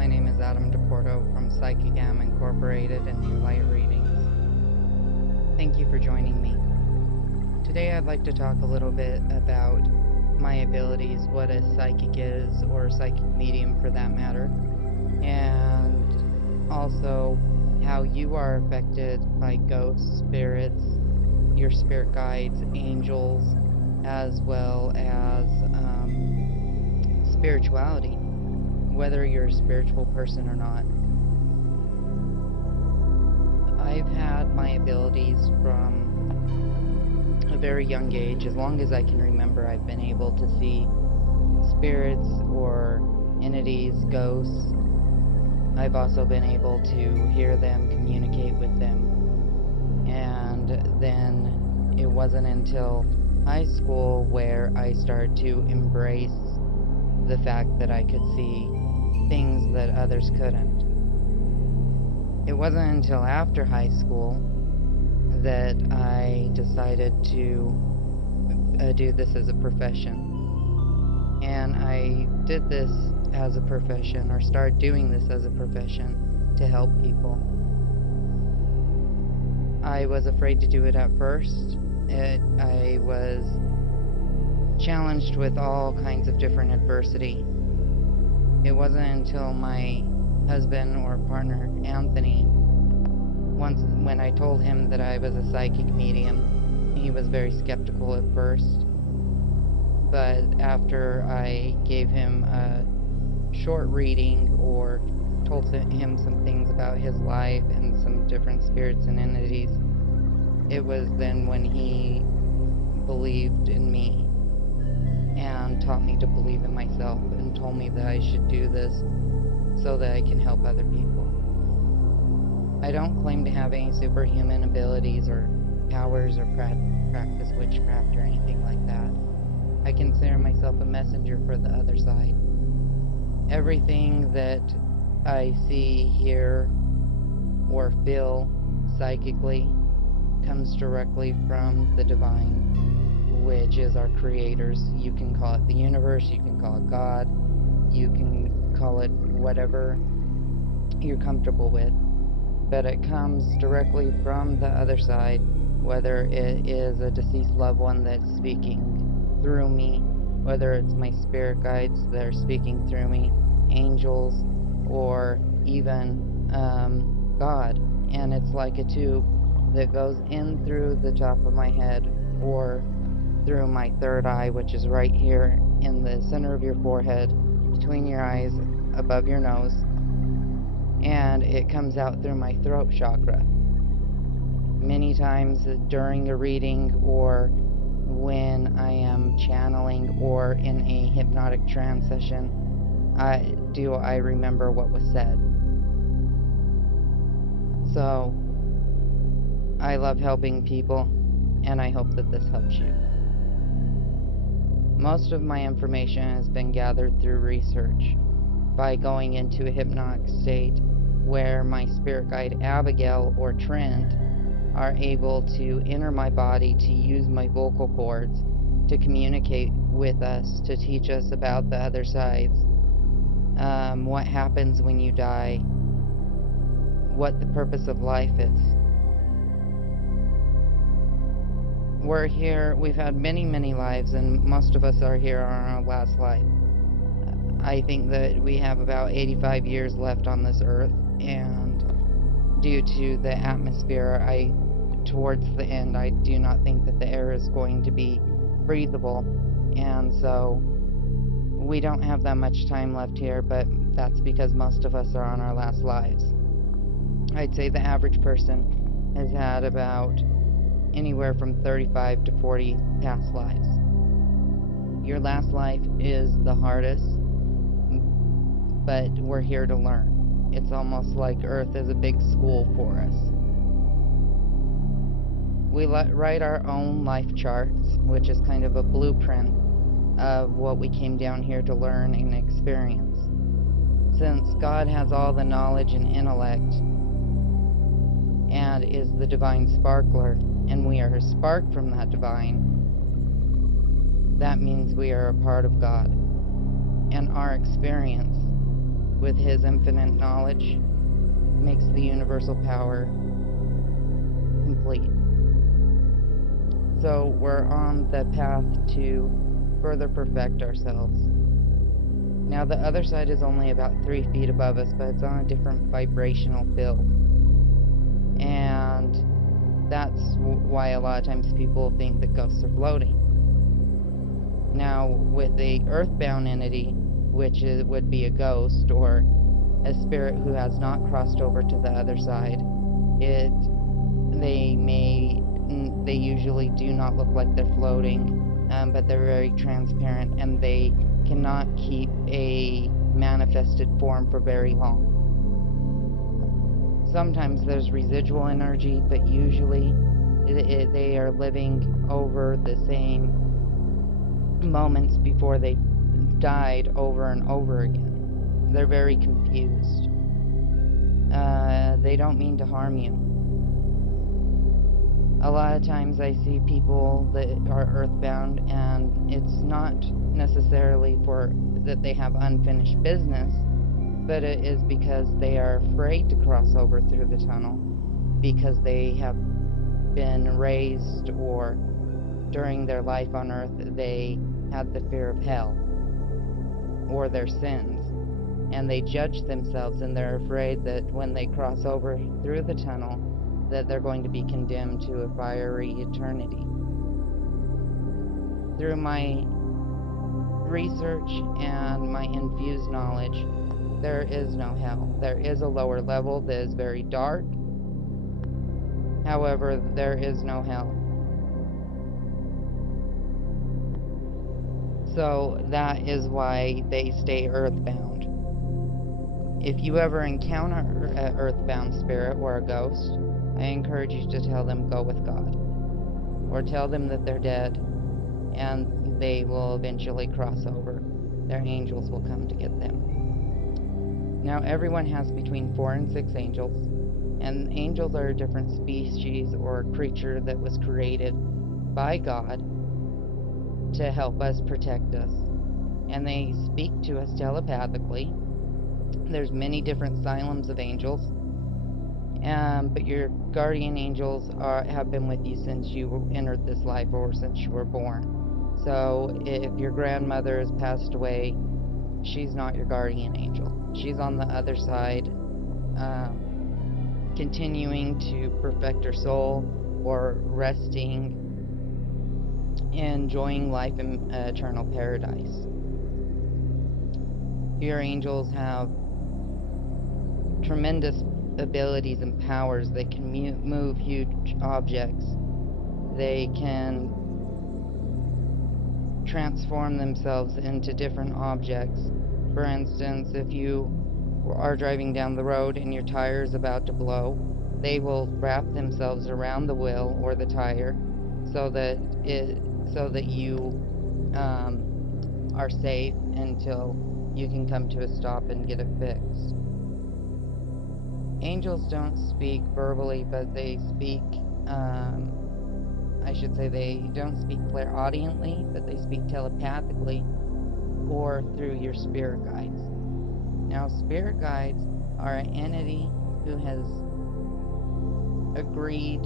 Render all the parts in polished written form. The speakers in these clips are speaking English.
my name is Adam DePorto from Psychic Am Incorporated and New Light Readings. Thank you for joining me. Today I'd like to talk a little bit about my abilities, what a psychic is, or a psychic medium for that matter, and also how you are affected by ghosts, spirits, your spirit guides, angels, as well as spirituality, whether you're a spiritual person or not. I've had my abilities from a very young age. As long as I can remember, I've been able to see spirits or entities, ghosts. I've also been able to hear them, communicate with them. And then it wasn't until high school where I started to embrace the fact that I could see things that others couldn't. It wasn't until after high school that I decided to do this as a profession. And I did this as a profession, or started doing this as a profession, to help people. I was afraid to do it at first. I was challenged with all kinds of different adversity. It wasn't until my husband or partner, Anthony, when I told him that I was a psychic medium, he was very skeptical at first. But after I gave him a short reading or told him some things about his life and some different spirits and entities, it was then when he believed in me and taught me to believe in myself and told me that I should do this so that I can help other people. I don't claim to have any superhuman abilities or powers or practice witchcraft or anything like that. I consider myself a messenger for the other side. Everything that I see, hear, or feel psychically comes directly from the divine, which is our creators. You can call it the universe, you can call it God, you can call it whatever you're comfortable with, but it comes directly from the other side, whether it is a deceased loved one that's speaking through me, whether it's my spirit guides that are speaking through me, angels, or even God. And it's like a tube that goes in through the top of my head or through my third eye, which is right here in the center of your forehead, between your eyes, above your nose, and it comes out through my throat chakra. Many times during a reading or when I am channeling or in a hypnotic trance session, I remember what was said. So I love helping people, and I hope that this helps you. Most of my information has been gathered through research by going into a hypnotic state where my spirit guide Abigail or Trent are able to enter my body to use my vocal cords to communicate with us, to teach us about the other sides, what happens when you die, what the purpose of life is. We're here, we've had many, many lives, and most of us are here on our last life. I think that we have about 85 years left on this earth, and due to the atmosphere, towards the end, I do not think that the air is going to be breathable, and so we don't have that much time left here, but that's because most of us are on our last lives. I'd say the average person has had about anywhere from 35 to 40 past lives. Your last life is the hardest, but we're here to learn. It's almost like Earth is a big school for us. We write our own life charts, which is kind of a blueprint of what we came down here to learn and experience. Since God has all the knowledge and intellect and is the divine sparkler, and we are a spark from that divine, that means we are a part of God. And our experience with his infinite knowledge, makes the universal power complete. So we're on the path to further perfect ourselves. Now the other side is only about 3 feet above us, but it's on a different vibrational field. And that's why a lot of times people think that ghosts are floating. Now with the earthbound entity, which would be a ghost or a spirit who has not crossed over to the other side, they usually do not look like they're floating, but they're very transparent, and they cannot keep a manifested form for very long. Sometimes there's residual energy, but usually they are living over the same moments before they died over and over again. They're very confused. They don't mean to harm you. A lot of times I see people that are earthbound, and it's not necessarily for that they have unfinished business, but it is because they are afraid to cross over through the tunnel because they have been raised, or during their life on earth they had the fear of hell or their sins, and they judge themselves, and they're afraid that when they cross over through the tunnel that they're going to be condemned to a fiery eternity. Through my research and my infused knowledge, there is no hell. There is a lower level that is very dark. However, there is no hell. So that is why they stay earthbound. If you ever encounter an earthbound spirit or a ghost, I encourage you to tell them go with God, or tell them that they're dead and they will eventually cross over. Their angels will come to get them. Now everyone has between 4 and 6 angels, and angels are a different species or creature that was created by God to help us, protect us, and they speak to us telepathically. There's many different asylums of angels. But your guardian angels have been with you since you entered this life, or since you were born. So if your grandmother has passed away, she's not your guardian angel. She's on the other side, continuing to perfect her soul, or resting, enjoying life in eternal paradise. Your angels have tremendous abilities and powers. They can move huge objects. They can transform themselves into different objects. For instance, if you are driving down the road and your tire is about to blow, they will wrap themselves around the wheel or the tire so that you are safe until you can come to a stop and get it fixed. Angels don't speak verbally, but they speak, they don't speak clairaudiently, but they speak telepathically or through your spirit guides. Now, spirit guides are an entity who has agreed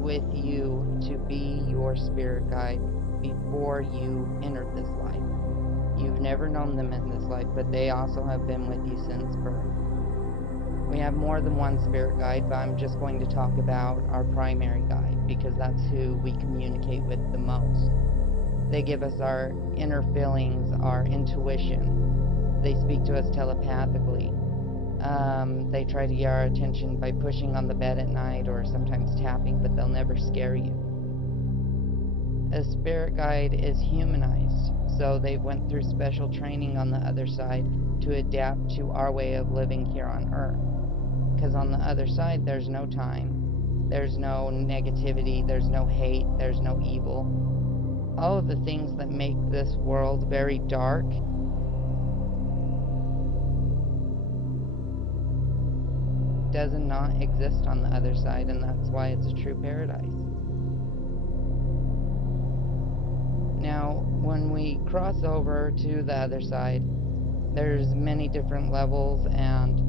with you to be your spirit guide before you entered this life. You've never known them in this life, but they also have been with you since birth. We have more than one spirit guide, but I'm just going to talk about our primary guide because that's who we communicate with the most. They give us our inner feelings, our intuition. They speak to us telepathically. They try to get our attention by pushing on the bed at night or sometimes tapping, but they'll never scare you. A spirit guide is humanized, so they went through special training on the other side to adapt to our way of living here on Earth. Because on the other side, there's no time, there's no negativity, there's no hate, there's no evil. All of the things that make this world very dark does not exist on the other side, and that's why it's a true paradise. Now, when we cross over to the other side, There's many different levels, and